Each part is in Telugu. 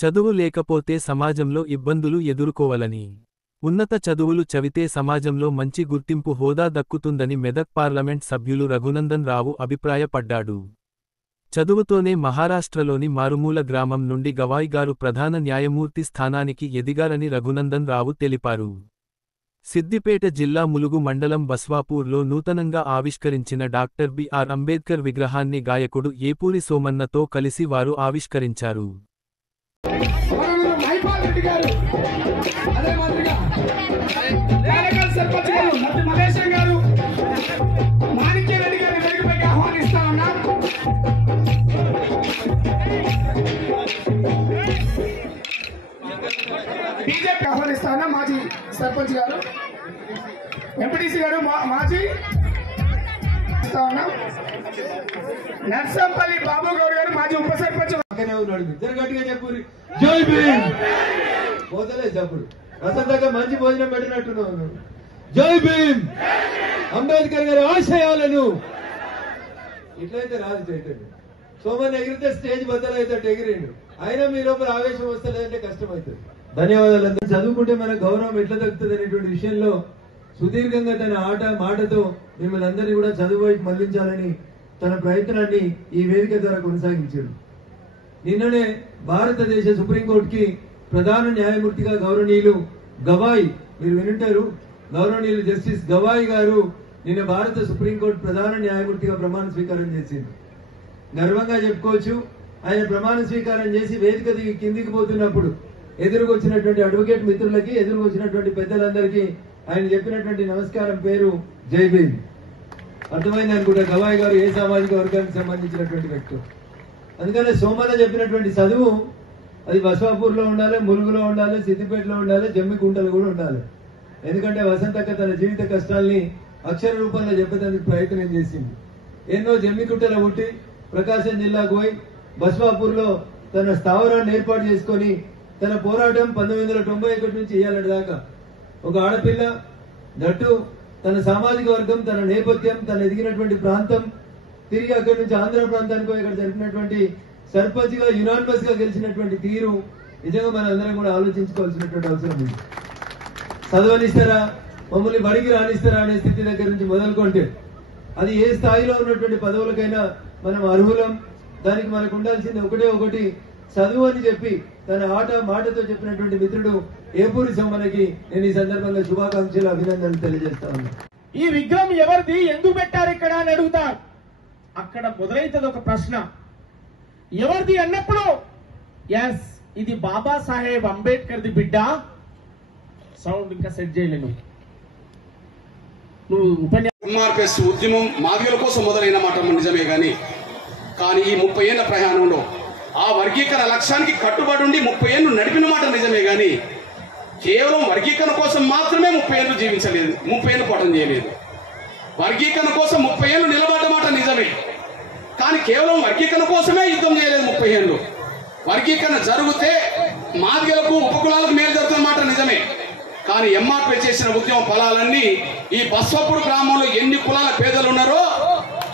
చదువు లేకపోతే సమాజంలో ఇబ్బందులు ఎదుర్కోవాలని, ఉన్నత చదువులు చవితే సమాజంలో మంచి గుర్తింపు హోదా దక్కుతుందని మెదక్ పార్లమెంట్ సభ్యులు రఘునందన్ రావు అభిప్రాయపడ్డాడు. చదువుతోనే మహారాష్ట్రలోని మారుమూల గ్రామం నుండి గవాయ్ గారు ప్రధాన న్యాయమూర్తి స్థానానికి ఎదిగారని రఘునందన్ రావు తెలిపారు. సిద్దిపేట జిల్లా ములుగు మండలం బస్వాపూర్లో నూతనంగా ఆవిష్కరించిన డాక్టర్ బిఆర్ అంబేద్కర్ విగ్రహాన్ని గాయకుడు ఏపూరి సోమన్నతో కలిసి వారు ఆవిష్కరించారు. బీజేపీ ఆహ్వానిస్తాను మాజీ సర్పంచ్ గారు, ఎంపీటీసీ గారు, మాజీ నర్సంపల్లి బాబు గౌడ్ గారు, మాజీ ఉప సర్పంచ్. గట్టిగా చెప్పు, జై భీమ్. పోతలే చెప్పుడు వసంతగా మంచి భోజనం పెట్టినట్టున్నావు. జై భీమ్. అంబేద్కర్ గారి ఆశయాలను ఇట్లయితే రాదు చైతన్యం. సోమన్ ఎగిరితే స్టేజ్ బద్దలైతే ఎగిరిండు, అయినా మీ లోపల ఆవేశం వస్తలేదంటే కష్టమవుతుంది. ధన్యవాదాలు. చదువుకుంటే మన గౌరవం ఎట్లా దక్కుతుంది అనేటువంటి విషయంలో సుదీర్ఘంగా తన మాటతో మిమ్మల్ని అందరినీ కూడా చదువు వైపు మళ్లించాలని తన ప్రయత్నాన్ని ఈ వేదిక ద్వారా కొనసాగించాడు. నిన్ననే భారతదేశ సుప్రీంకోర్టుకి ప్రధాన న్యాయమూర్తిగా గౌరవనీయులు గవాయ్, మీరు వినుంటారు, గౌరవనీయులు జస్టిస్ గవాయ్ గారు నిన్న భారత సుప్రీంకోర్టు ప్రధాన న్యాయమూర్తిగా ప్రమాణ స్వీకారం చేసింది. గర్వంగా చెప్పుకోవచ్చు. ఆయన ప్రమాణ స్వీకారం చేసి వేదిక కిందికి పోతున్నప్పుడు ఎదురుకొచ్చినటువంటి అడ్వకేట్ మిత్రులకి, ఎదురుకొచ్చినటువంటి పెద్దలందరికీ ఆయన చెప్పినటువంటి నమస్కారం పేరు జై భీమ్. అర్థమైంది అనుకుంటా గవాయ్ గారు ఏ సామాజిక వర్గానికి సంబంధించినటువంటి వ్యక్తి. అందుకనే సోమన్న చెప్పినటువంటి చదువు అది బస్వాపూర్లో ఉండాలి, ములుగులో ఉండాలి, సిద్దిపేటలో ఉండాలి, జమ్మికుంటలో కూడా ఉండాలి. ఎందుకంటే వసంతక్క తన జీవిత కష్టాల్ని అక్షర రూపంలో చెప్పేందుకు ప్రయత్నం చేసింది. ఎన్నో జమ్మికుంటలో పుట్టి ప్రకాశం జిల్లాకు పోయి బస్వాపూర్లో తన స్థావరాన్ని ఏర్పాటు చేసుకుని తన పోరాటం 1991 నుంచి ఇయ్యాలటి దాకా ఒక ఆడపిల్ల దట్టు తన సామాజిక వర్గం, తన నేపథ్యం, తన ఎదిగినటువంటి ప్రాంతం, తిరిగి అక్కడి నుంచి ఆంధ్ర ప్రాంతానికి ఇక్కడ జరిపినటువంటి సర్పంచ్ గా యునానిమస్ గా గెలిచినటువంటి తీరు నిజంగా మనందరం కూడా ఆలోచించుకోవాల్సినటువంటి అవసరం ఉంది. చదవనిస్తారా, మమ్మల్ని బడికి రానిస్తారా అనే స్థితి దగ్గర నుంచి మొదలుకుంటే అది ఏ స్థాయిలో ఉన్నటువంటి పదవులకైనా మనం అర్హులం. దానికి మనకు ఉండాల్సింది ఒకటి చదువు అని చెప్పి తన మాటతో చెప్పినటువంటి మిత్రుడు ఏపూరి సోమన్నకి నేను ఈ సందర్భంగా శుభాకాంక్షలు, అభినందనలు తెలియజేస్తా ఉన్నా. ఈ విగ్రహం ఎవరిది, ఎందుకు పెట్టారు ఇక్కడ అని అడుగుతారు. అక్కడ మొదలైతుంది ఒక ప్రశ్న, ఎవరిది అన్నప్పుడు ఎస్ ఇది బాబాసాహెబ్ అంబేద్కర్ ది బిడ్డ. సౌండ్ ఇంకా సెట్ చేయలేను. ఎంఆర్పిఎస్ ఉద్యమం మాదిగల కోసం మొదలైన మాట నిజమే కానీ ఈ 30 ఏళ్ల ప్రయాణంలో ఆ వర్గీకరణ లక్ష్యానికి కట్టుబడి ఉండి 30 ఏళ్లు నడిపిన మాట నిజమే కానీ కేవలం వర్గీకరణ కోసం మాత్రమే 30 ఏళ్లు జీవించలేదు, 30 ఏళ్లు పోవడం చేయలేదు. వర్గీకరణ కోసం 30 ఏళ్లు నిలబడ్డ మాట నిజమే కానీ కేవలం వర్గీకరణ కోసమే యుద్ధం చేయలేదు 30 ఏళ్లు. వర్గీకరణ జరిగితే మాదిగలకు ఉపకులాలకు మేలు జరుగుతున్న మాట నిజమే కానీ ఎంఆర్పీ చేసిన ఉద్యమ ఫలాలన్నీ ఈ బస్వాపూర్ గ్రామంలో ఎన్ని కులాల పేదలు ఉన్నారో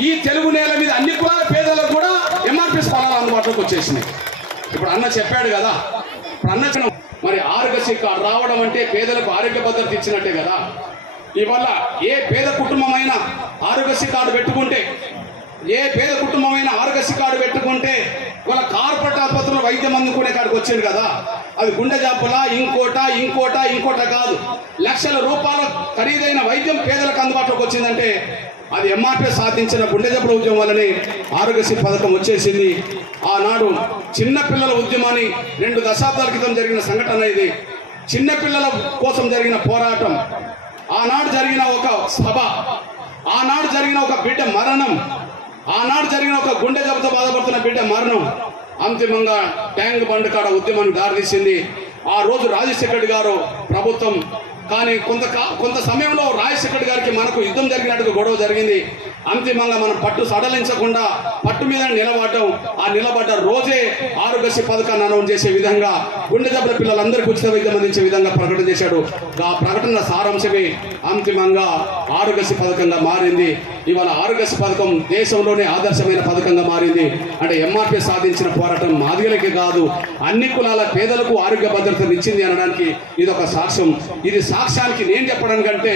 ఈ తెలుగు నేల మీద అన్ని కులాల పేదలకు కూడా ఎంఆర్పీఎస్ ఫలాలు అందుబాటులోకి వచ్చేసినాయి. ఇప్పుడు అన్న చెప్పాడు కదా, ఇప్పుడు అన్న మరి ఆరోగ్యశ్రీ కార్డు రావడం అంటే పేదలకు ఆరోగ్య భద్రత ఇచ్చినట్టే కదా. ఇవాళ ఏ పేద కుటుంబమైనా ఆరోగ్యశ్రీ కార్డు పెట్టుకుంటే వాళ్ళ కార్పొరేట్ ఆసుపత్రులు వైద్యం అందుకునే కాడికి వచ్చింది కదా. అది గుండె జబ్బులా ఇంకోట కాదు, లక్షల రూపాయల ఖరీదైన వైద్యం పేదలకు అందుబాటులోకి వచ్చిందంటే అది ఎంఆర్పీ సాధించిన గుండె జబ్బుల ఉద్యమం వల్లనే ఆరోగ్యశ్రీ పథకం వచ్చేసింది. ఆనాడు చిన్నపిల్లల ఉద్యమాన్ని 2 దశాబ్దాల క్రితం జరిగిన సంఘటన ఇది. చిన్నపిల్లల కోసం జరిగిన పోరాటం, ఆనాడు జరిగిన ఒక సభ, ఆనాడు జరిగిన ఒక బిడ్డ మరణం, ఆనాడు జరిగిన ఒక గుండె జబ్బుతో బాధపడుతున్న బిడ్డ మరణం అంతిమంగా ట్యాంక్ బండ్ కాడ ఉద్యమానికి దారితీసింది. ఆ రోజు రాజశేఖర రెడ్డి గారు ప్రభుత్వం కానీ కొంత సమయంలో రాజశేఖర రెడ్డి గారికి మనకు యుద్ధం జరిగినట్టుగా గొడవ జరిగింది. అంతిమంగా మనం పట్టు సడలించకుండా పట్టు మీద నిలబడడం, ఆ నిలబడ్డ రోజే ఆరోగ్యశ్రీ పథకాన్ని అనౌన్స్ చేసే విధంగా గుండె జబ్బుల పిల్లలందరికీ ఉచిత వైద్యం అందించే విధంగా ప్రకటన చేశాడు. ఆ ప్రకటన సారాంశమే అంతిమంగా ఆరోగ్యశ్రీ పథకంగా మారింది. ఇవాళ ఆరోగ్యశ్రీ పథకం దేశంలోనే ఆదర్శమైన పథకంగా మారింది. అంటే ఎంఆర్పీ సాధించిన పోరాటం మాదిగలకే కాదు, అన్ని కులాల పేదలకు ఆరోగ్య భద్రతను ఇచ్చింది అనడానికి ఇది ఒక సాక్ష్యం. ఇది సాక్ష్యానికి నేను చెప్పడానికంటే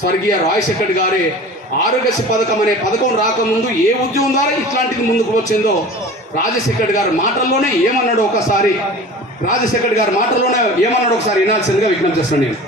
స్వర్గీయ రాజశేఖర్ గారే ఆరోగ్యశ్రీ పథకం అనే పథకం రాకముందు ఏ ఉద్యమం ద్వారా ఇట్లాంటిది ముందుకు వచ్చిందో రాజశేఖర్ గారి మాటల్లోనే ఏమన్నాడో ఒకసారి వినాల్సిందిగా విజ్ఞప్తి చేస్తున్నాను నేను.